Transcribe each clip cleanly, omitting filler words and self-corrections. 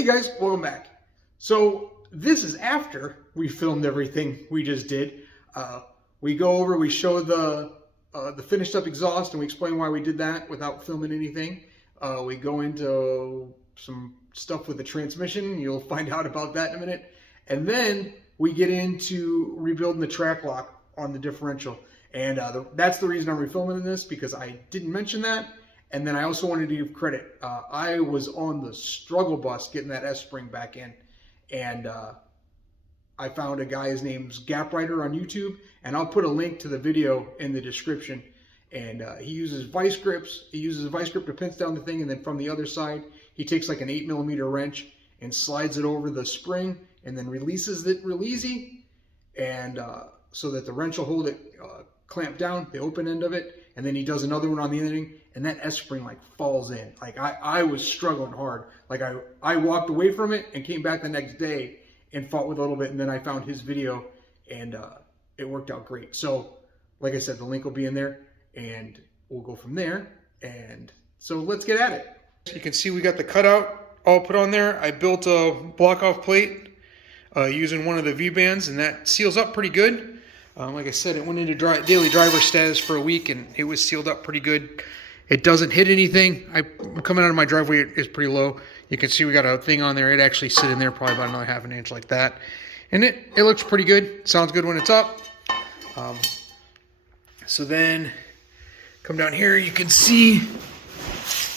Hey guys, welcome back. So this is after we filmed everything we just did. We go over, we show the finished up exhaust, and we explain why we did that without filming anything. We go into some stuff with the transmission. You'll find out about that in a minute. And then we get into rebuilding the trac-loc on the differential. And that's the reason I'm refilming this, because I didn't mention that. And then I also wanted to give credit. I was on the struggle bus getting that S-spring back in. And I found a guy, his name's Gap Rider on YouTube. And I'll put a link to the video in the description. And he uses vice grips. He uses a vice grip to pinch down the thing. And then from the other side, he takes like an 8mm wrench and slides it over the spring. And then releases it real easy. And so that the wrench will hold it clamped down, the open end of it. And then he does another one on the ending, and that S-spring like falls in. Like I was struggling hard. Like I walked away from it and came back the next day and fought with it a little bit, and then I found his video, and it worked out great. So like I said, the link will be in there, and we'll go from there. And so let's get at it. You can see we got the cutout all put on there. I built a block off plate using one of the V-bands, and that seals up pretty good. Like I said, it went into daily driver status for a week, and it was sealed up pretty good. It doesn't hit anything. Coming out of my driveway is pretty low. You can see we got a thing on there. It actually sit in there probably about another ½ inch like that. And it looks pretty good. Sounds good when it's up. So then come down here, you can see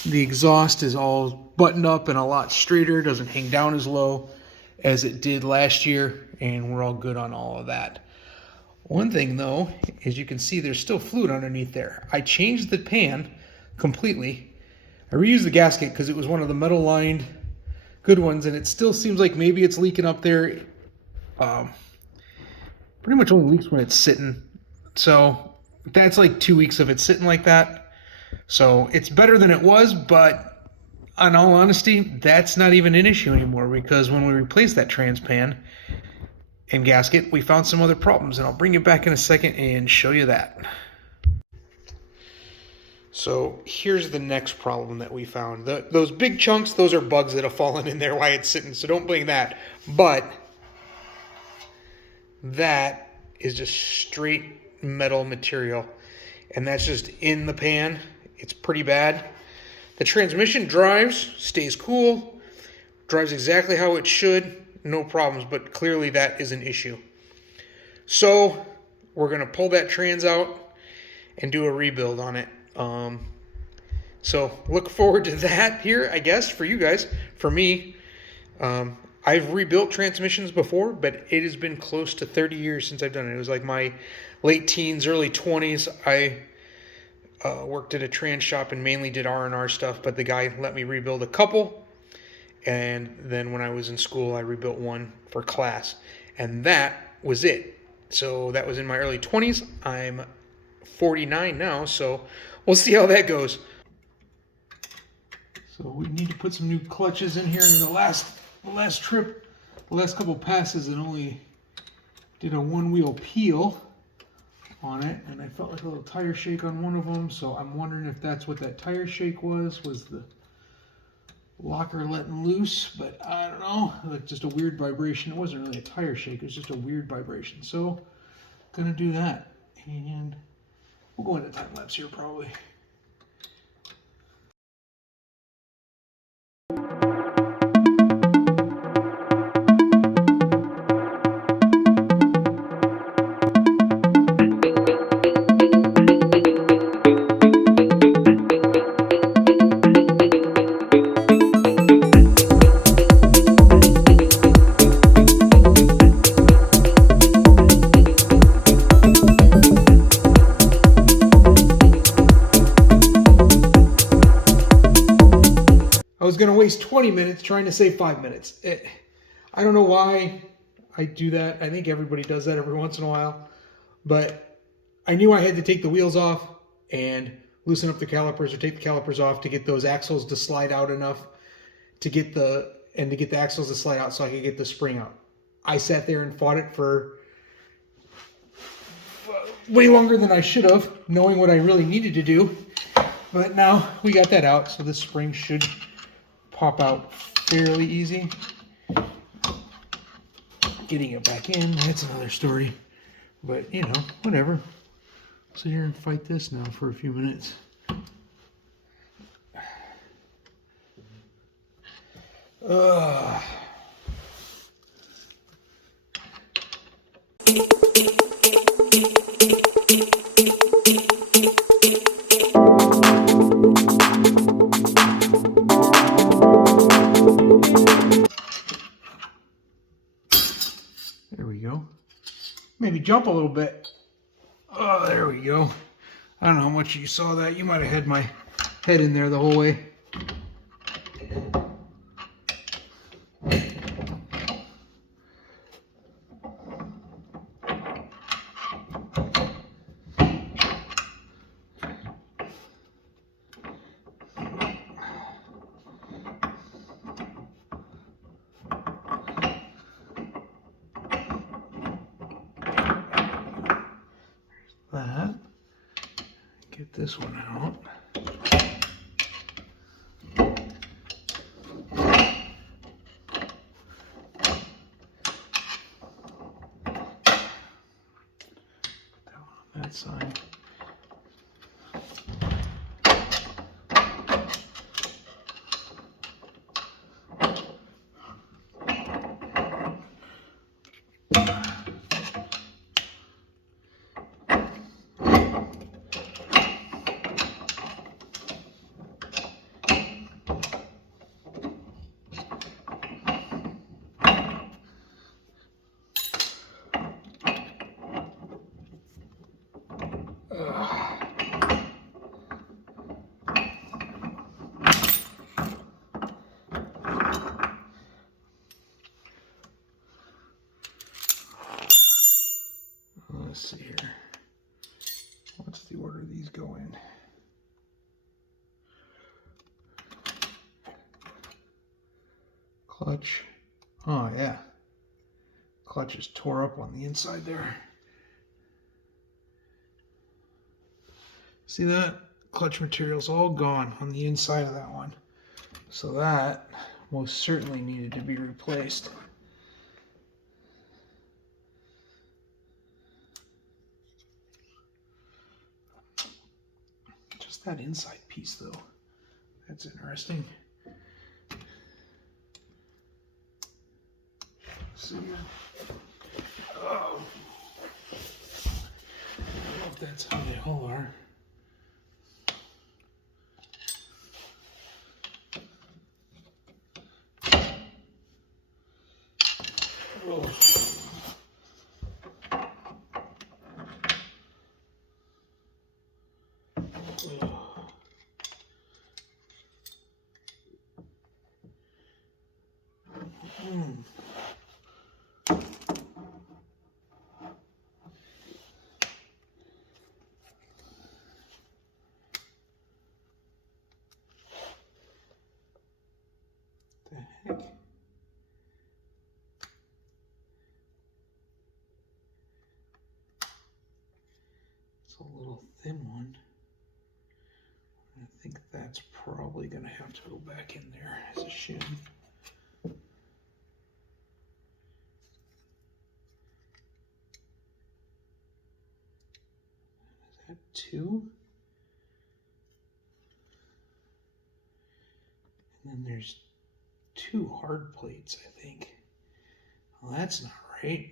the exhaust is all buttoned up and a lot straighter. Doesn't hang down as low as it did last year, and we're all good on all of that. One thing though, is you can see there's still fluid underneath there. I changed the pan completely. I reused the gasket because it was one of the metal lined good ones, and it still seems like maybe it's leaking up there. Pretty much only leaks when it's sitting. So that's like 2 weeks of it sitting like that. So it's better than it was, but in all honesty, that's not even an issue anymore, because when we replaced that trans pan and gasket, we found some other problems, and I'll bring it back in a second and show you that. So here's the next problem that we found. Those big chunks, those are bugs that have fallen in there while it's sitting, so don't blame that. But that is just straight metal material, and that's just in the pan. It's pretty bad. The transmission drives, stays cool, drives exactly how it should. No problems, but clearly that is an issue. So we're going to pull that trans out and do a rebuild on it. So look forward to that here, I guess, for you guys. For me, I've rebuilt transmissions before, but it has been close to 30 years since I've done it. It was like my late teens, early 20s. I worked at a trans shop and mainly did R&R stuff, but the guy let me rebuild a couple. And then when I was in school, I rebuilt one for class. And that was it. So that was in my early 20s. I'm 49 now, so we'll see how that goes. So we need to put some new clutches in here. In the last trip, the last couple passes, it only did a one-wheel peel on it. And I felt like a little tire shake on one of them. So I'm wondering if that's what that tire shake was the locker letting loose, but I don't know, like just a weird vibration. It wasn't really a tire shake, it was just a weird vibration. So gonna do that, and we'll go into time lapse here probably. I was going to waste 20 minutes trying to save 5 minutes. I don't know why I do that. I think everybody does that every once in a while. But I knew I had to take the wheels off and loosen up the calipers, or take the calipers off to get those axles to slide out enough to get the axles to slide out so I could get the spring out. I sat there and fought it for way longer than I should have, knowing what I really needed to do. But now we got that out, so this spring should pop out fairly easy. Getting it back in, that's another story. But, you know, whatever. Sit here and fight this now for a few minutes. There we go. Maybe jump a little bit. Oh, there we go. I don't know how much you saw that. You might have had my head in there the whole way. That. Get this one out. Put that one on that side. Let's see here. What's the order these go in? Clutch. Oh yeah. Clutch is tore up on the inside there. See that? Clutch material's all gone on the inside of that one. So that most certainly needed to be replaced. Just that inside piece though. That's interesting. Let's see here. Oh. I don't know if that's how they all are. Oh. The heck? It's a little thin one. I think that's probably going to have to go back in there as a shim. Is that two? And then there's two hard plates, I think. Well, that's not right.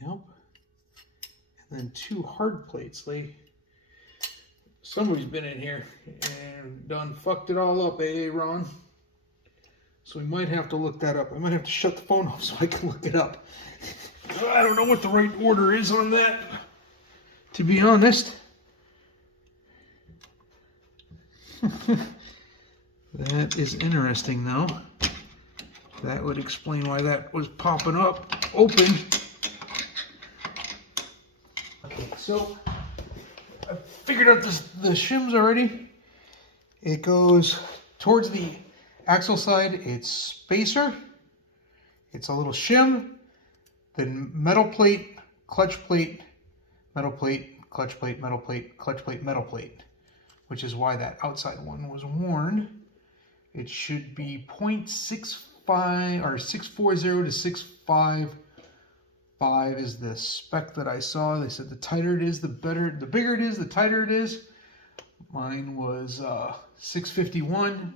Yep. And then two hard plates. Somebody's been in here and done fucked it all up, Ron? So we might have to look that up. I might have to shut the phone off so I can look it up. I don't know what the right order is on that, to be honest. That is interesting, though. That would explain why that was popping up open. Okay, so I figured out the shims already. It goes towards the axle side. It's spacer. It's a little shim. Then metal plate, clutch plate, metal plate, clutch plate, metal plate, clutch plate, metal plate. which is why that outside one was worn. It should be 0.65 or 640 to 655 is the spec that I saw. They said the tighter it is, the better, the bigger it is, the tighter it is. Mine was 651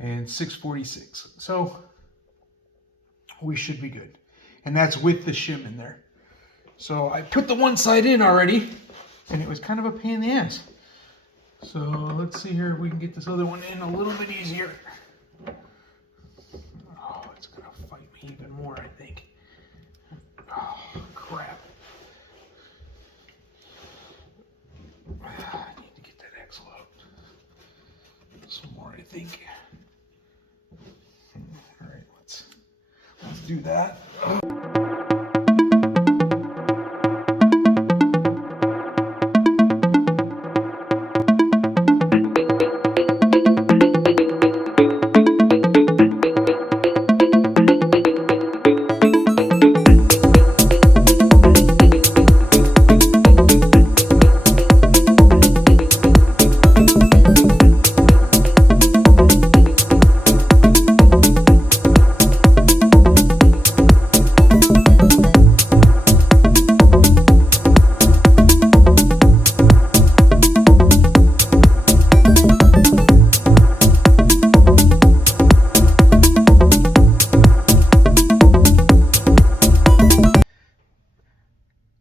and 646. So we should be good. And that's with the shim in there. So I put the one side in already, and it was kind of a pain in the ass. So let's see here if we can get this other one in a little bit easier. Oh, it's gonna fight me even more, I think. Oh, crap. I need to get that axle out some more, I think. All right, let's do that.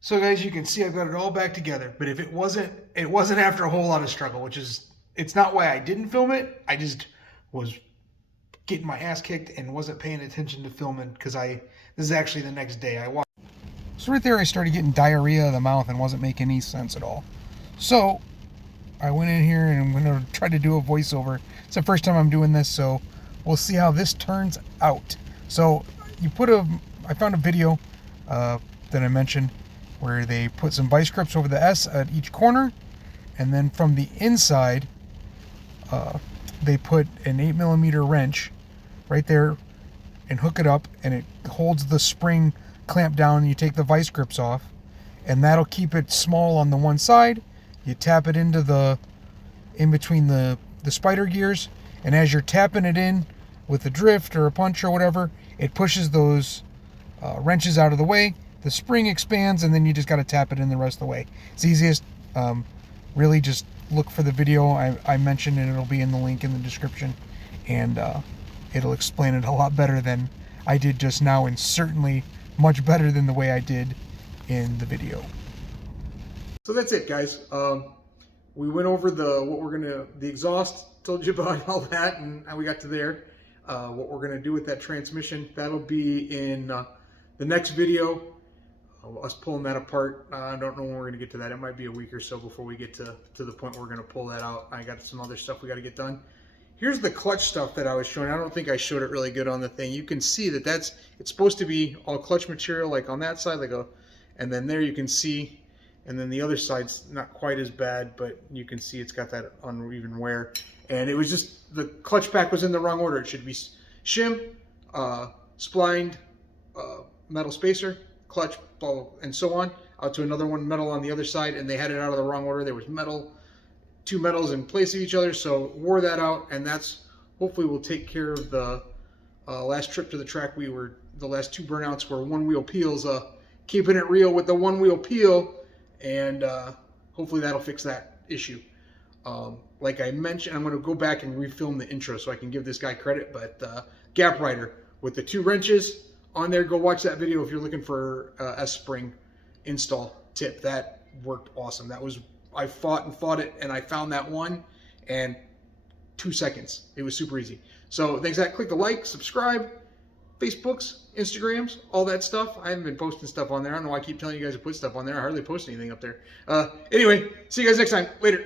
So guys, you can see I've got it all back together, but if it wasn't after a whole lot of struggle, which is, it's not why I didn't film it. I just was getting my ass kicked and wasn't paying attention to filming because this is actually the next day I walked. So right there I started getting diarrhea of the mouth and wasn't making any sense at all. So I went in here and I'm going to try to do a voiceover. It's the first time I'm doing this, so we'll see how this turns out. So I found a video that I mentioned where they put some vice grips over the S at each corner, and then from the inside they put an 8mm wrench right there and hook it up, and it holds the spring clamp down, and you take the vice grips off, and that'll keep it small on the one side. You tap it into in between the spider gears, and as you're tapping it in with a drift or a punch or whatever, it pushes those wrenches out of the way. The spring expands, and then you just got to tap it in the rest of the way. It's easiest. Really just look for the video I mentioned, and it'll be in the link in the description, and it'll explain it a lot better than I did just now, and certainly much better than the way I did in the video. So that's it, guys. We went over the exhaust, told you about all that, and how we got to there. What we're gonna do with that transmission, that'll be in the next video. Us pulling that apart. I don't know when we're gonna get to that. It might be a week or so before we get to the point where we're gonna pull that out. I got some other stuff we got to get done. Here's the clutch stuff that I was showing. I don't think I showed it really good on the thing. You can see that it's supposed to be all clutch material, like on that side, and then there you can see, and then the other side's not quite as bad, but you can see it's got that uneven wear. And it was just, the clutch pack was in the wrong order. It should be shim, splined, metal spacer, clutch, blah, blah, and so on, out to another one, metal on the other side, and they had it out of the wrong order. There was two metals in place of each other, so wore that out, and that's, hopefully will take care of the last trip to the track. The last two burnouts were one wheel peels, keeping it real with the one wheel peel, and hopefully that'll fix that issue. Like I mentioned, I'm going to go back and refilm the intro so I can give this guy credit, but gap rider with the two wrenches on there. Go watch that video if you're looking for S-spring install tip. That worked awesome. I fought it, and I found that one, and 2 seconds. It was super easy. So thanks for that. Click the like, subscribe, Facebooks, Instagrams, all that stuff. I haven't been posting stuff on there. I don't know why I keep telling you guys to put stuff on there. I hardly post anything up there. Anyway, see you guys next time. Later.